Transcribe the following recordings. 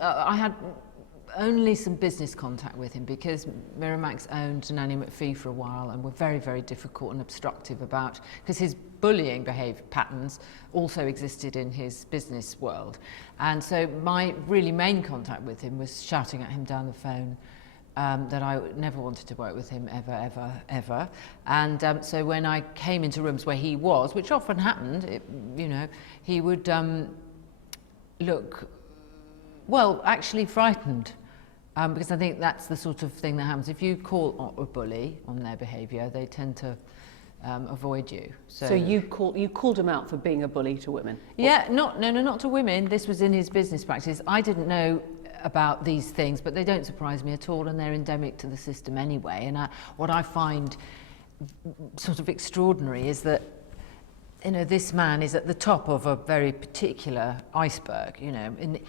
I had only some business contact with him because Miramax owned Nanny McPhee for a while and were very, very difficult and obstructive about, because his bullying behaviour patterns also existed in his business world. And so my really main contact with him was shouting at him down the phone that I never wanted to work with him ever, ever, ever. And so when I came into rooms where he was, which often happened, he would look, well, actually frightened. Because I think that's the sort of thing that happens. If you call a bully on their behaviour, they tend to avoid you. So you called him out for being a bully to women? Yeah, not to women. This was in his business practice. I didn't know about these things, but they don't surprise me at all, and they're endemic to the system anyway. And what I find sort of extraordinary is that this man is at the top of a very particular iceberg, and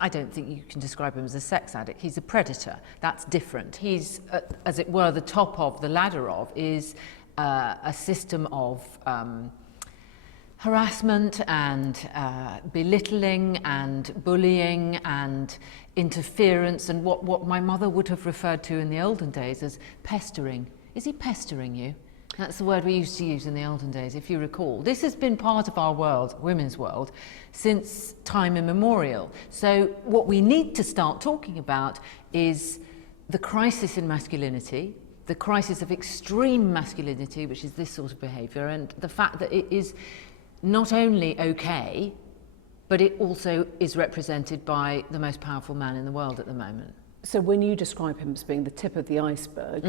I don't think you can describe him as a sex addict. He's a predator. That's different. He's, as it were, the top of the ladder is a system of harassment and belittling and bullying and interference and what my mother would have referred to in the olden days as pestering. Is he pestering you? That's the word we used to use in the olden days, if you recall. This has been part of our world, women's world, since time immemorial. So what we need to start talking about is the crisis in masculinity, the crisis of extreme masculinity, which is this sort of behaviour, and the fact that it is not only okay, but it also is represented by the most powerful man in the world at the moment. So when you describe him as being the tip of the iceberg,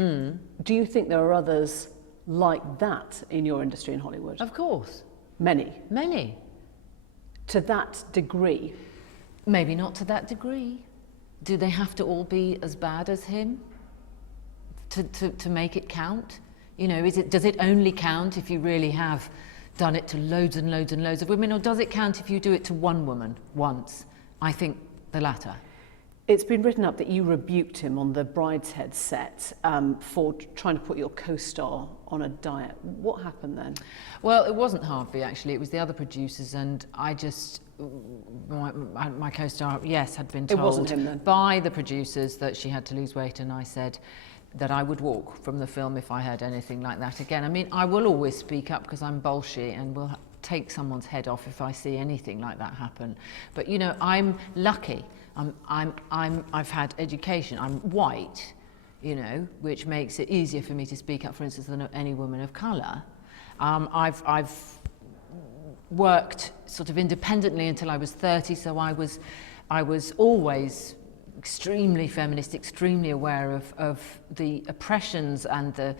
do you think there are others like that in your industry in Hollywood? Of course. Many? Many. To that degree? Maybe not to that degree. Do they have to all be as bad as him to make it count? Does it only count if you really have done it to loads and loads and loads of women, or does it count if you do it to one woman once? I think the latter. It's been written up that you rebuked him on the Brideshead set for trying to put your co-star on a diet. What happened then? Well, it wasn't Harvey, actually. It was the other producers, and I just... My co-star, yes, had been told it wasn't him, then, by the producers that she had to lose weight, and I said that I would walk from the film if I heard anything like that again. I mean, I will always speak up because I'm bolshy and will take someone's head off if I see anything like that happen. But I'm lucky. I've had education. I'm white, which makes it easier for me to speak up, for instance, than any woman of colour. I've worked sort of independently until I was 30, so I was always extremely feminist, extremely aware of the oppressions and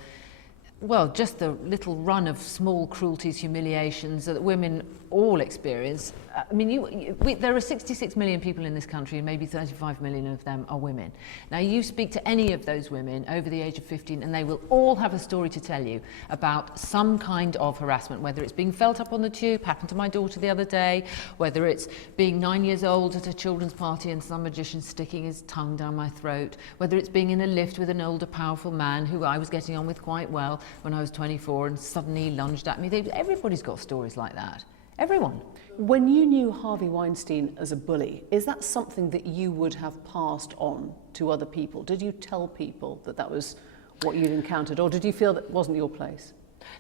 just the little run of small cruelties, humiliations that women all experience. I mean, there are 66 million people in this country, and maybe 35 million of them are women. Now, you speak to any of those women over the age of 15, and they will all have a story to tell you about some kind of harassment, whether it's being felt up on the tube, happened to my daughter the other day, whether it's being 9 years old at a children's party and some magician sticking his tongue down my throat, whether it's being in a lift with an older, powerful man who I was getting on with quite well when I was 24 and suddenly he lunged at me. Everybody's got stories like that. Everyone. When you knew Harvey Weinstein as a bully, is that something that you would have passed on to other people? Did you tell people that was what you'd encountered, or did you feel that wasn't your place?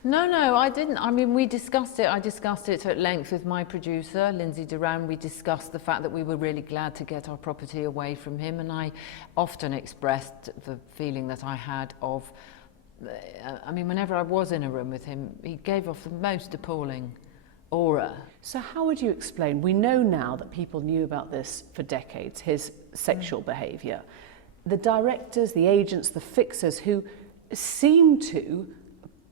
No, I didn't. I mean, we discussed it. I discussed it at length with my producer, Lindsay Duran. We discussed the fact that we were really glad to get our property away from him, and I often expressed the feeling that I had of... I mean, whenever I was in a room with him, he gave off the most appalling aura. So how would you explain, we know now that people knew about this for decades, his sexual behaviour. The directors, the agents, the fixers who seem to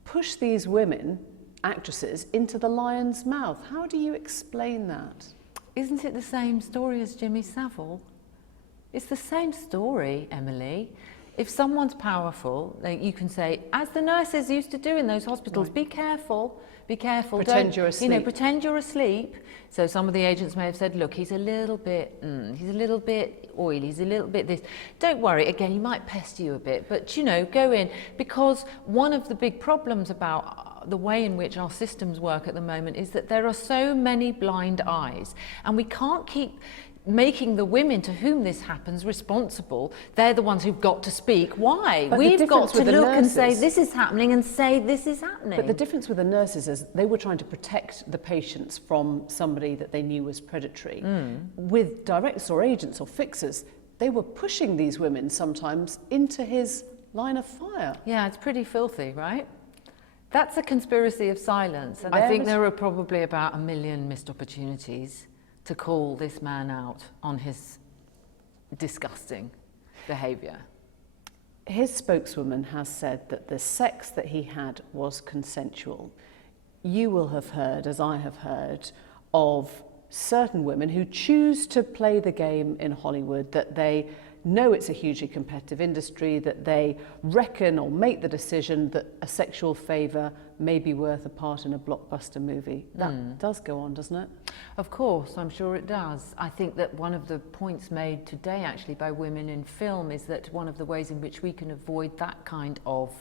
push these women, actresses, into the lion's mouth. How do you explain that? Isn't it the same story as Jimmy Savile? It's the same story, Emily. If someone's powerful, you can say, as the nurses used to do in those hospitals, right. Be careful. Pretend you're asleep. Pretend you're asleep. So some of the agents may have said, look, he's a little bit oily, he's a little bit this. Don't worry, again, he might pester you a bit, but, go in. Because one of the big problems about the way in which our systems work at the moment is that there are so many blind eyes, and we can't keep making the women to whom this happens responsible. They're the ones who've got to speak. Why? But We've got to look and say, nurses, this is happening, and say, this is happening. But the difference with the nurses is they were trying to protect the patients from somebody that they knew was predatory. With directors or agents or fixers, they were pushing these women sometimes into his line of fire. Yeah, it's pretty filthy, right? That's a conspiracy of silence. And I think there are probably about 1 million missed opportunities to call this man out on his disgusting behaviour. His spokeswoman has said that the sex that he had was consensual. You will have heard, as I have heard, of certain women who choose to play the game in Hollywood, that they know it's a hugely competitive industry, that they reckon or make the decision that a sexual favour may be worth a part in a blockbuster movie. That does go on, doesn't it? Of course, I'm sure it does. I think that one of the points made today actually by women in film is that one of the ways in which we can avoid that kind of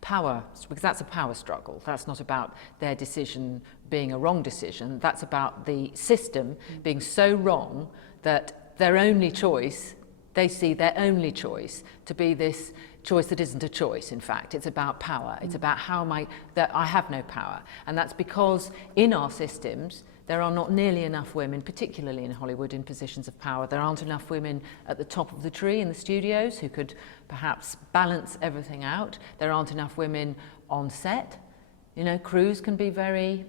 power, because that's a power struggle. That's not about their decision being a wrong decision. That's about the system being so wrong that their only choice, they see their only choice to be this choice that isn't a choice. In fact, it's about power. It's about that I have no power. And that's because in our systems, there are not nearly enough women, particularly in Hollywood, in positions of power. There aren't enough women at the top of the tree in the studios who could perhaps balance everything out. There aren't enough women on set. You know, crews can be very,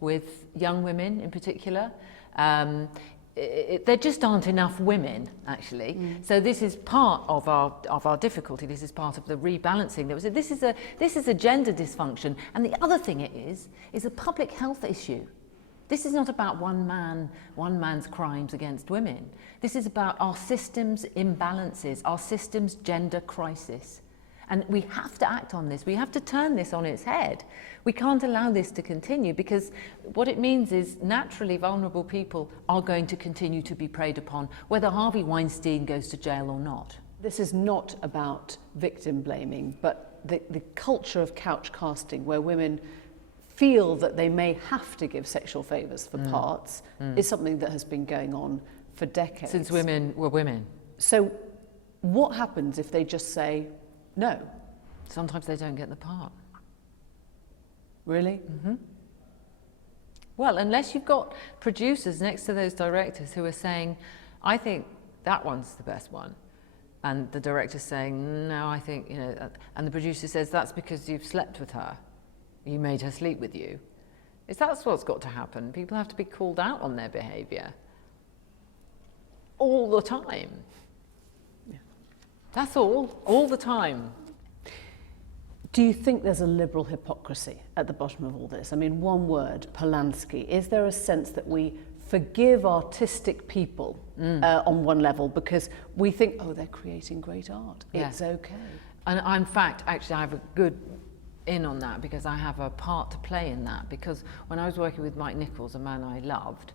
with young women in particular. There just aren't enough women, actually. So this is part of our difficulty. This is part of the rebalancing. This is a gender dysfunction, and the other thing it is a public health issue. This is not about one man's crimes against women. This is about our systems imbalances, our systems gender crisis. And we have to act on this. We have to turn this on its head. We can't allow this to continue, because what it means is naturally vulnerable people are going to continue to be preyed upon, whether Harvey Weinstein goes to jail or not. This is not about victim blaming, but the culture of couch casting, where women feel that they may have to give sexual favours for parts, is something that has been going on for decades. Since women were women. So what happens if they just say no? Sometimes they don't get the part. Really? Well, unless you've got producers next to those directors who are saying, I think that one's the best one. And the director's saying, no, I think, you know, and the producer says, that's because you've slept with her. You made her sleep with you. That's what's got to happen. People have to be called out on their behaviour. All the time. Yeah. That's all the time. Do you think there's a liberal hypocrisy at the bottom of all this? I mean, one word, Polanski. Is there a sense that we forgive artistic people on one level because we think, oh, they're creating great art. Yeah. It's okay. And in fact, actually, I have a good in on that, because I have a part to play in that. Because when I was working with Mike Nichols, a man I loved,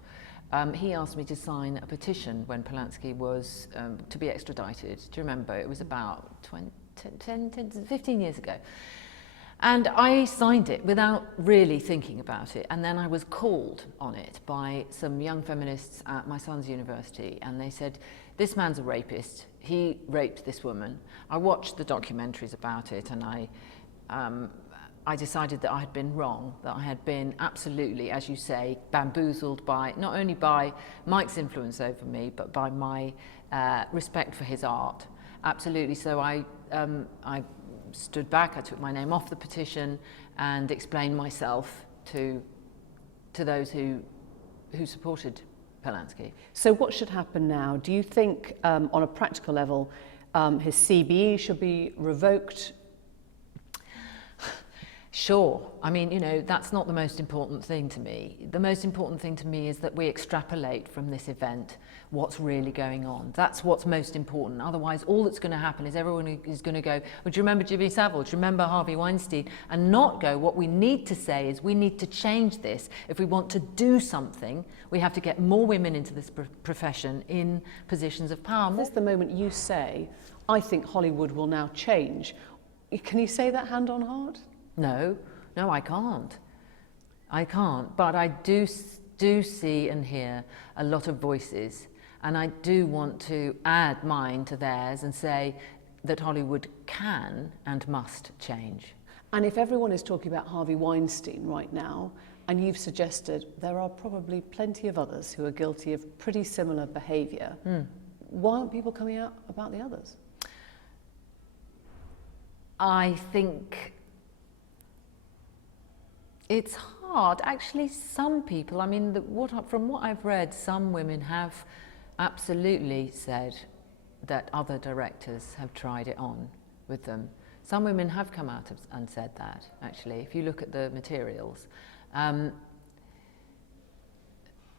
he asked me to sign a petition when Polanski was to be extradited. Do you remember? It was about 15 years ago. And I signed it without really thinking about it. And then I was called on it by some young feminists at my son's university. And they said, this man's a rapist. He raped this woman. I watched the documentaries about it, and I decided that I had been wrong, that I had been absolutely, as you say, bamboozled by, not only by Mike's influence over me, but by my respect for his art. Absolutely. So I stood back, I took my name off the petition and explained myself to those who supported Polanski. So what should happen now? Do you think, on a practical level, his CBE should be revoked? Sure. I mean, you know, that's not the most important thing to me. The most important thing to me is that we extrapolate from this event what's really going on. That's what's most important. Otherwise, all that's going to happen is everyone is going to go, well, do you remember Jimmy Savile? Do you remember Harvey Weinstein? And not go, what we need to say is we need to change this. If we want to do something, we have to get more women into this profession in positions of power. This is the moment you say, I think Hollywood will now change. Can you say that hand on heart? No, I can't. I can't. But I do see and hear a lot of voices, And I do want to add mine to theirs and say that Hollywood can and must change. And if everyone is talking about Harvey Weinstein right now, and you've suggested there are probably plenty of others who are guilty of pretty similar behaviour, why aren't people coming out about the others? I think it's hard. Actually, some people, I mean, from what I've read, some women have absolutely said that other directors have tried it on with them. Some women have come out and said that, actually, if you look at the materials.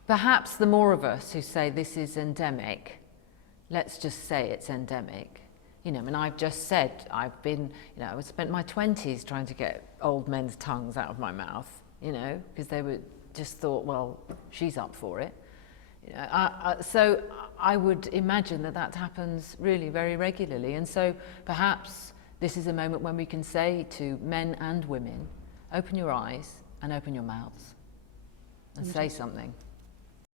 Perhaps the more of us who say this is endemic, let's just say it's endemic. You know, and I've just said I've been, you know, I spent my 20s trying to get old men's tongues out of my mouth, you know, because they were just thought, well, she's up for it. You know, so I would imagine that happens really very regularly. And so perhaps this is a moment when we can say to men and women, open your eyes and open your mouths and say something.